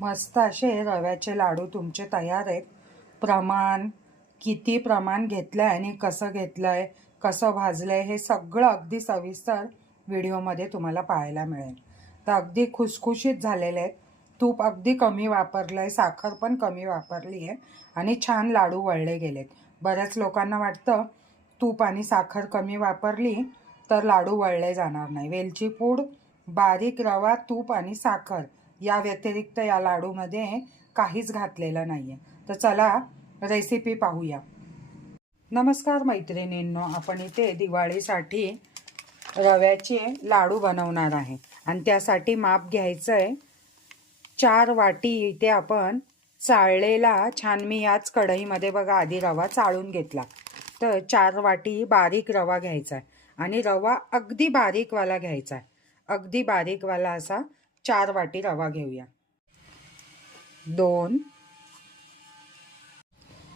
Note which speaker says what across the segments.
Speaker 1: मस्त असे रव्याचे लाडू तुमचे तयार आहेत. प्रमाण किती प्रमाण घेतलं आहे आणि कसं घेतलं आहे कसं भाजलं आहे हे सगळं अगदी सविस्तर व्हिडिओमध्ये तुम्हाला पाहायला मिळेल. तर अगदी खुसखुशीत झालेले आहेत. तूप अगदी कमी वापरलं आहे साखर पण कमी वापरली आहे आणि छान लाडू वळले गेलेत. बऱ्याच लोकांना वाटतं तूप आणि साखर कमी वापरली तर लाडू वळले जाणार नाही. वेलची पूड बारीक रवा तूप आणि साखर या व्यतिरिक्त या लाडूमध्ये काहीच घातलेलं नाही आहे तर चला रेसिपी पाहूया. नमस्कार मैत्रिणींनो आपण इथे दिवाळीसाठी रव्याचे लाडू बनवणार आहे. आणि त्यासाठी माप घ्यायचं आहे चार वाटी इथे आपण चाळलेला छान मी याच कढईमध्ये बघा आधी रवा चाळून घेतला. तर चार वाटी बारीक रवा घ्यायचा आहे आणि रवा अगदी बारीकवाला घ्यायचा आहे अगदी बारीकवाला असा चार वाटी रवा घेऊया. दोन.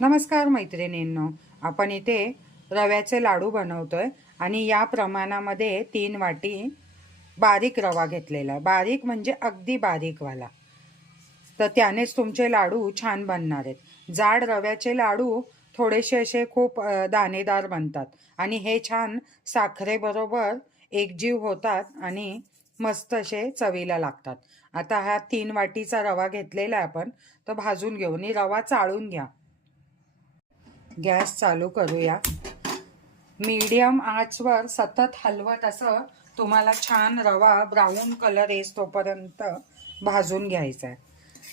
Speaker 1: नमस्कार मैत्रिणींनो आपण इथे रव्याचे लाडू बनवतोय आणि या प्रमाणामध्ये तीन वाटी बारीक रवा घेतलेला. आहे बारीक म्हणजे अगदी बारीकवाला. तर त्यानेच तुमचे लाडू छान बनणार आहेत. जाड रव्याचे लाडू थोडेसे असे खूप दाणेदार बनतात. आणि हे छान साखरेबरोबर एकजीव होतात आणि मस्त असे चवीला लागतात. आता हा तीन वाटीचा रवा घेतलेला आहे आपण तो भाजून घेऊ. आणि रवा चाळून घ्या. गॅस चालू करूया. मीडियम आचवर सतत हलवत असं तुम्हाला छान रवा ब्राऊन कलर येस तोपर्यंत भाजून घ्यायचा आहे.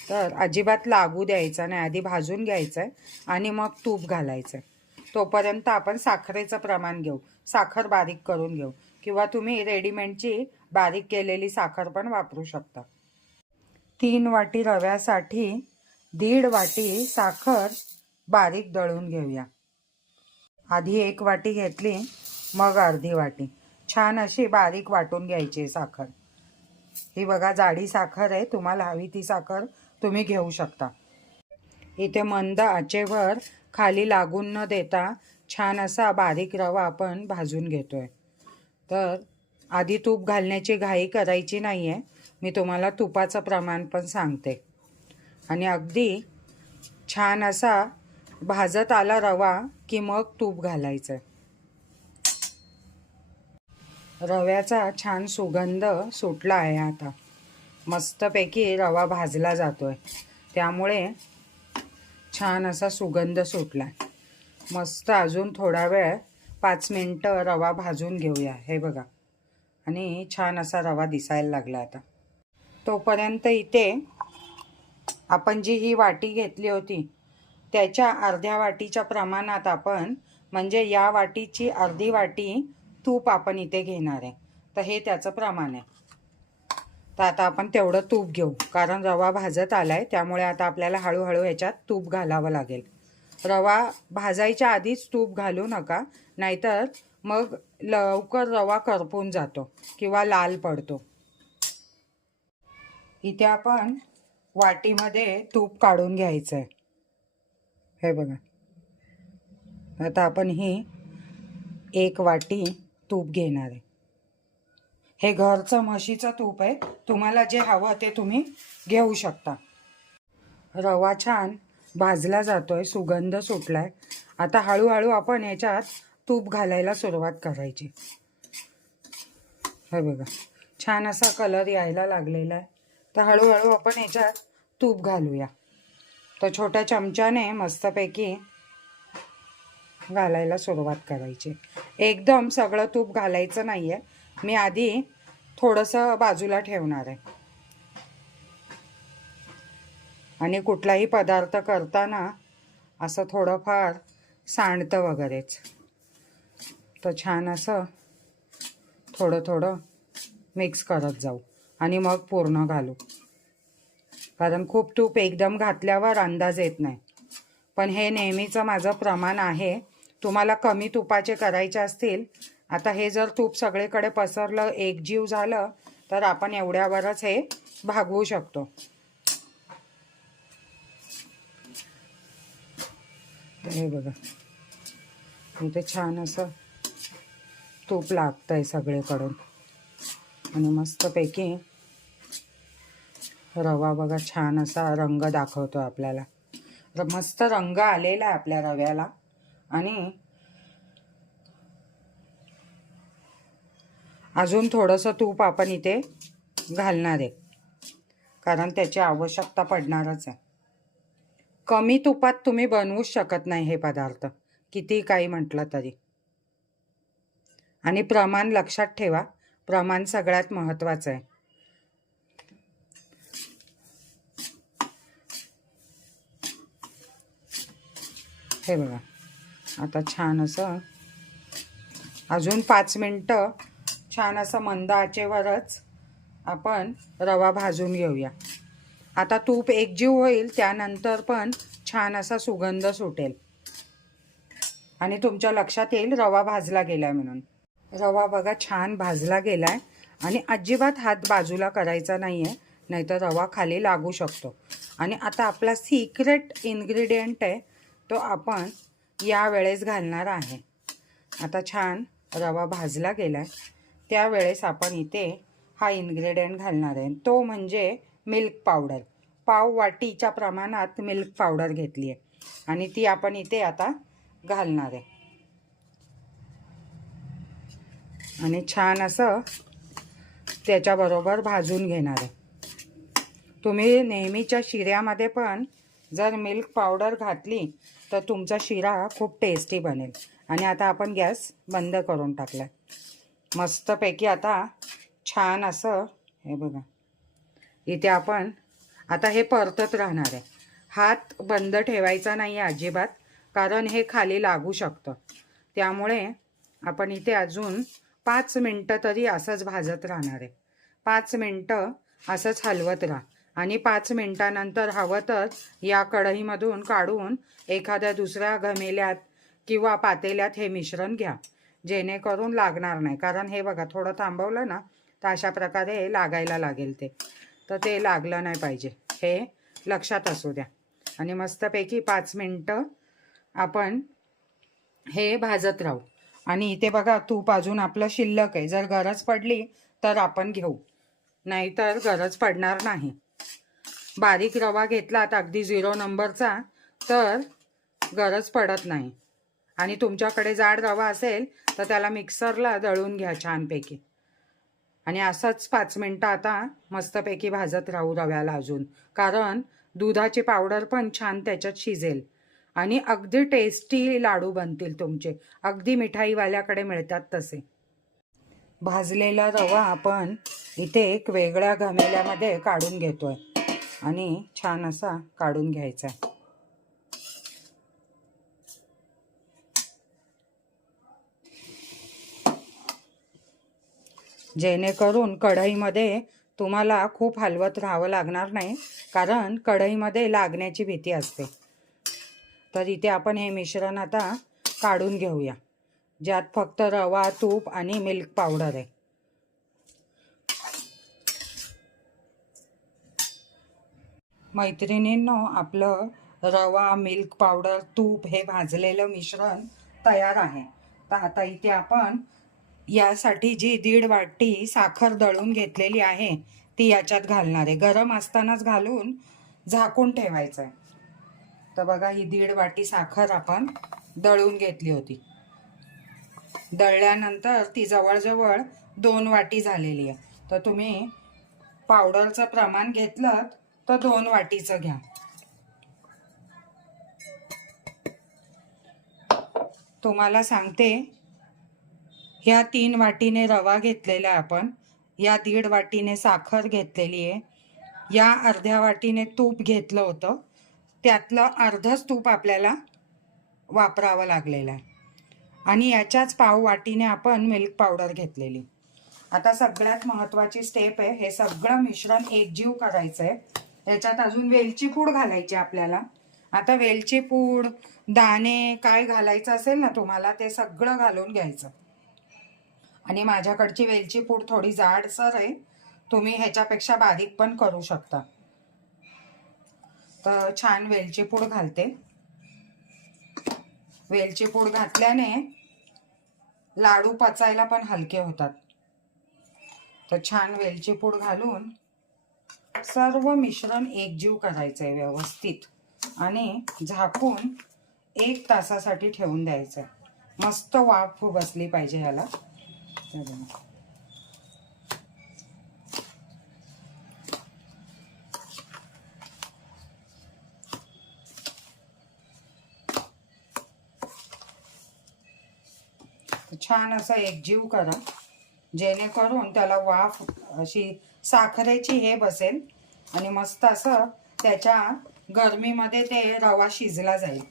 Speaker 1: तर अजिबात लागू द्यायचा नाही. आधी भाजून घ्यायचं आहे आणि मग तूप घालायचं आहे. तोपर्यंत आपण साखरेचं प्रमाण घेऊ. साखर बारीक करून घेऊ. किंवा तुम्ही रेडीमेडची बारीक केलेली साखर पण वापरू शकता. तीन वाटी रव्यासाठी दीड वाटी साखर बारीक दळून घेऊया. आधी एक वाटी घेतली मग अर्धी वाटी. छान अशी बारीक वाटून घ्यायची साखर. ही बघा जाडी साखर आहे तुम्हाला हवी ती साखर तुम्ही घेऊ शकता. इथे मंद आचेवर खाली लागून न देता छान असा बारीक रवा आपण भाजून घेतोय. तर आधी तूप घालण्याची घाई करायची नाही आहे मी तुम्हाला तुपाचं प्रमाण पण सांगते. आणि अगदी छान असा भाजत आला रवा की मग तूप घालायचं. रव्याचा छान सुगंध सुटला आहे आता. मस्तपैकी रवा भाजला जातोय. त्यामुळे छान असा सुगंध सुटला. मस्त अजून थोडा वेळ पाच मिनटं रवा भाजून घेऊया. हे बघा. आणि छान असा रवा दिसायला लागला आता. तोपर्यंत इथे आपण जी ही वाटी घेतली होती त्याच्या अर्ध्या वाटीच्या प्रमाणात आपण म्हणजे या वाटीची अर्धी वाटी तूप आपण इथे घेणार आहे. तर हे त्याचं प्रमाण आहे. तर आता आपण तेवढं तूप घेऊ कारण रवा भाजत आला आहे त्यामुळे आता आपल्याला हळूहळू ह्याच्यात तूप घालावं लागेल. रवा भाजायच्या आधीच तूप घालू नका नाहीतर मग लवकर रवा करपून जातो किंवा लाल पडतो. इथे आपण वाटीमध्ये तूप काढून घ्यायचं आहे हे बघा. आता आपण ही एक वाटी तूप घेणार आहे. हे घरचं म्हशीचं तूप आहे. तुम्हाला जे हवं ते तुम्ही घेऊ शकता. रवा छान भाजला जातोय सुगंध सुटलाय. आता हळूहळू आपण याच्यात तूप घालायला सुरुवात करायची. हे बघा छान असा कलर यायला लागलेला आहे. तर हळूहळू आपण याच्यात तूप घालूया. तर छोट्या चमच्याने मस्तपैकी घालायला सुरुवात करायची. एकदम सगळं तूप घालायचं नाही आहे मी आधी थोडंसं बाजूला ठेवणार आहे. आणि कुठलाही पदार्थ करताना असं थोडंफार सांडतं वगैरेच. तर छान असं थोडं थोडं मिक्स करत जाऊ. आणि मग पूर्ण घालू. कारण खूप तूप एकदम घातल्यावर अंदाज येत नाही. पण हे नेहमीचं माझं प्रमाण आहे. तुम्हाला कमी तुपाचे करायचे असतील आता हे जर तूप सगळीकडे पसरलं एकजीव झालं तर आपण एवढ्यावरच हे भागवू शकतो. हे बघा. इथे छान असं तूप लागतं आहे सगळीकडून. आणि मस्तपैकी रवा बघा छान असा रंग दाखवतो आपल्याला. मस्त रंग आलेला आहे आपल्या रव्याला. आणि अजून थोडंसं तूप आपण इथे घालणार आहे. कारण त्याची आवश्यकता पडणारच आहे. कमी तुपात तुम्ही बनवूच शकत नाही हे पदार्थ. किती काही म्हटलं तरी. आणि प्रमाण लक्षात ठेवा. प्रमाण सगळ्यात महत्त्वाचं आहे. हे बघा. आता छान असं अजून पाच मिनटं छान असं मंद आचेवरच आपण रवा भाजून घेऊया. आता तूप एकजीव होईल त्यानंतर पण छान असा सुगंध सुटेल. आणि तुमच्या लक्षात येईल रवा भाजला गेला म्हणून. रवा बघा छान भाजला गेलाय. आणि अजिबात हात बाजूला करायचा नाही आहे नाहीतर रवा खाली लागू शकतो. आणि आता आपला सिक्रेट इन्ग्रेडियंट आहे तो आपण यावेळेस घालणार आहे. आता छान रवा भाजला गेला आहे त्यावेळेस आपण इथे हा इन्ग्रेडियंट घालणार आहे. तो म्हणजे मिल्क पावडर पाव वाटीच्या प्रमाणात मिल्क पावडर घेतली आहे आणि ती आपण इथे आता घालणार आहे. आणि छान असं त्याच्याबरोबर भाजून घेणार आहे. तुम्ही नेहमीच्या शिऱ्यामध्ये पण जर मिल्क पावडर घातली तर तुमचा शिरा खूप टेस्टी बनेल. आणि आता आपण गॅस बंद करून टाकला मस्तपैकी आता छान असं हे बघा. इथे आपण आता हे परतत राहणार आहे. हात बंद ठेवायचा नाही आहे अजिबात कारण हे खाली लागू शकतं. त्यामुळे आपण इथे अजून पाच मिनटं तरी असंच भाजत राहणार आहे. पाच मिनटं असंच हलवत राहा. आणि पाच मिनटानंतर हवं तर या कढईमधून काढून एखाद्या दुसऱ्या घमेल्यात किंवा पातेल्यात हे मिश्रण घ्या. जेणेकरून लागणार नाही. कारण हे बघा थोडं थांबवलं ना तर अशा प्रकारे लागायला लागेल ते. तर ते लागलं नाही पाहिजे. हे लक्षात असू द्या. आणि मस्तपैकी पाच मिनटं आपण हे भाजत राहू. आणि इथे बघा तूप अजून आपलं शिल्लक आहे. जर गरज पडली तर आपण घेऊ. नाहीतर गरज पडणार नाही. बारीक रवा घेतलात अगदी झिरो नंबरचा तर गरज पडत नाही. आणि तुमच्याकडे जाड रवा असेल तर त्याला मिक्सरला दळून घ्या छानपैकी. आणि असंच पाच मिनटं आता मस्तपैकी भाजत राहू रव्याला अजून. कारण दुधाची पावडर पण छान त्याच्यात शिजेल. आणि अगदी टेस्टी लाडू बनतील तुमचे. अगदी मिठाईवाल्याकडे मिळतात तसे. भाजलेला रवा आपण इथे एक वेगळ्या घमेल्यामध्ये काढून घेतोय. आणि छान असा काढून घ्यायचा आहे. जेणेकरून कढईमध्ये तुम्हाला खूप हलवत राहावं लागणार नाही कारण कढईमध्ये लागण्याची भीती असते. तर इथे आपण हे मिश्रण आता काढून घेऊया. ज्यात फक्त रवा तूप आणि मिल्क पावडर आहे. मैत्रिणींनो आपलं रवा मिल्क पावडर तूप हे भाजलेलं मिश्रण तयार आहे. तर आता इथे आपण यासाठी जी दीड वाटी साखर दळून घेतलेली आहे ती याच्यात घालणार आहे. गरम असतानाच घालून झाकून ठेवायचं आहे तर बघा ही दीड वाटी साखर आपण दळून घेतली होती. दळल्यानंतर ती जवळजवळ दोन वाटी झालेली आहे. तर तुम्ही पावडरचं प्रमाण घेतलं तर दोन वाटीचं घ्या. तुम्हाला सांगते ह्या तीन वाटीने रवा घेतलेला आहे आपण. या दीड वाटीने साखर घेतलेली आहे. या अर्ध्या वाटीने तूप घेतलं होतं. त्यातलं अर्धच तूप आपल्याला वापरावं लागलेलं आहे. आणि याच्याच पाव वाटीने आपण मिल्क पावडर घेतलेली. आता सगळ्यात महत्त्वाची स्टेप आहे हे सगळं मिश्रण एकजीव करायचं आहे त्याच्यात अजून वेलची पूड घालायची आपल्याला. आता वेलची पूड दाणे काय घालायचं असेल ना तुम्हाला ते सगळं घालून घ्यायचं. आणि माझ्याकडची वेलची पूड थोडी जाडसर आहे. तुम्ही ह्याच्यापेक्षा बारीक पण करू शकता. तर छान वेलची पूड घालते. वेलची पूड घातल्याने लाडू पचायला पण हलके होतात. तर छान वेलची पूड घालून सर्व मिश्रण एकजीव करायचं आहे व्यवस्थित आणि झाकून एक तासासाठी ठेवून द्यायचं आहे मस्त वाफ बसली पाहिजे ह्याला. छान असा एकजीव करा. जेणेकरून त्याला वाफ अशी साखरेची हे बसेल आणि मस्त असं त्याच्या गरमीमध्ये ते रवा शिजला जाईल.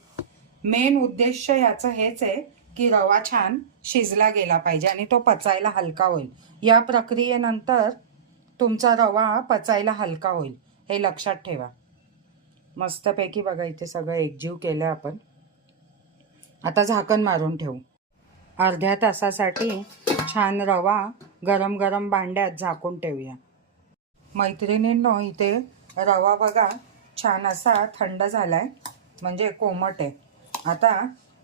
Speaker 1: मेन उद्देश याचं हेच आहे की रवा छान शिजला गेला पाहिजे आणि तो पचायला हलका होईल. या प्रक्रियेनंतर तुमचा रवा पचायला हलका होईल. हे लक्षात ठेवा. मस्तपैकी बघा इथे सगळं एकजीव केलं आपण. आता झाकण मारून ठेवू. अर्ध्या तासासाठी छान रवा गरम गरम भांड्यात झाकून ठेवूया. मैत्रिणींनो इथे रवा बघा छान असा थंड झालाय म्हणजे कोमट आहे. आता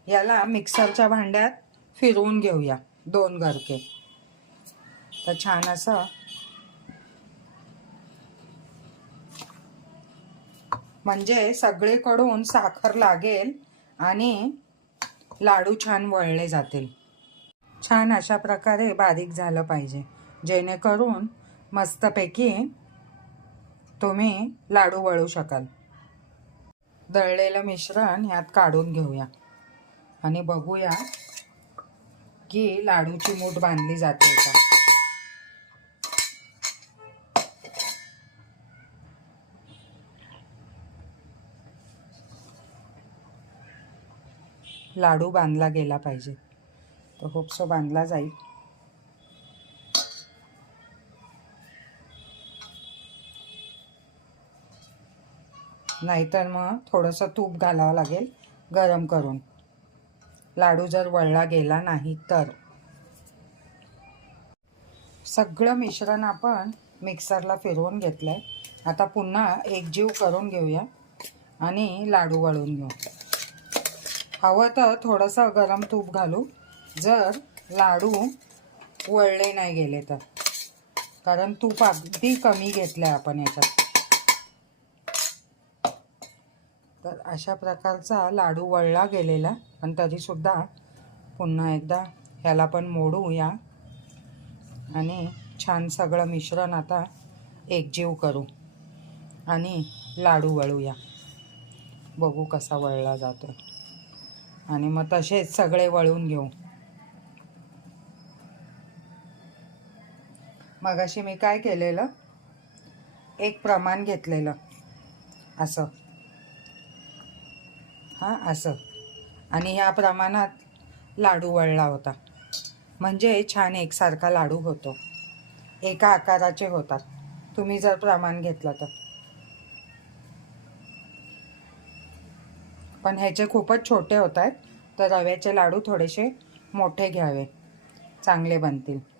Speaker 1: याला मिक्सरच्या भांड्यात फिरवून घेऊया दोन गरके तर छान असं म्हणजे सगळीकडून साखर लागेल आणि लाडू छान वळले जातील. छान अशा प्रकारे बारीक झालं पाहिजे. जेणेकरून मस्तपैकी तुम्ही लाडू वळू शकाल. दळलेलं मिश्रण ह्यात काढून घेऊया. आणि बघूया की लाडूची मूठ बांधली जाते का? लाडू बांधला गेला पाहिजे. तो होपसो बांधला जाईल. नाहीतर मग थोडंसं तूप घालावं लागेल गरम करून. लाडू जर वळला गेला नाही तर. सगळं मिश्रण आपण मिक्सरला फिरवून घेतलंय. आता पुन्हा एकजीव करून घेऊया आणि लाडू वळून घेऊ. हवं तर थोडंसं गरम तूप घालू. जर लाडू वळले नाही गेले तर. कारण तूप अगदी कमी घेतलं आहे आपण याच्यात. तर अशा प्रकारचा लाडू वळला गेलेला पण तरीसुद्धा पुन्हा एकदा ह्याला पण मोडूया. आणि छान सगळं मिश्रण आता एकजीव करू. आणि लाडू वळूया. बघू कसा वळला जातो आणि मग तसेच सगळे वळून घेऊ. मगाशी मी काय केलेलं? एक प्रमाण घेतलेलं. असं. हां असं. आणि ह्या प्रमाणात लाडू वळला होता. म्हणजे छान एकसारखा लाडू होतो. एका आकाराचे होतात. तुम्ही जर प्रमाण घेतलं तर. पण ह्याचे खूपच छोटे होत आहेत. तर रव्याचे लाडू थोडेसे मोठे घ्यावे. चांगले बनतील.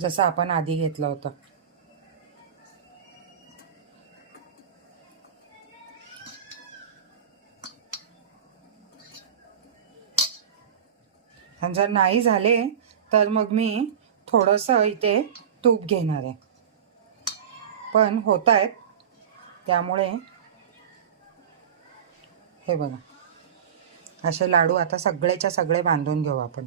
Speaker 1: जसं आपण आधी घेतलं होतं. आणि जर नाही झाले तर मग मी थोडंसं इथे तूप घेणार आहे. पण होत आहेत. त्यामुळे हे बघा. असे लाडू आता सगळेच्या सगळे बांधून घेऊ आपण.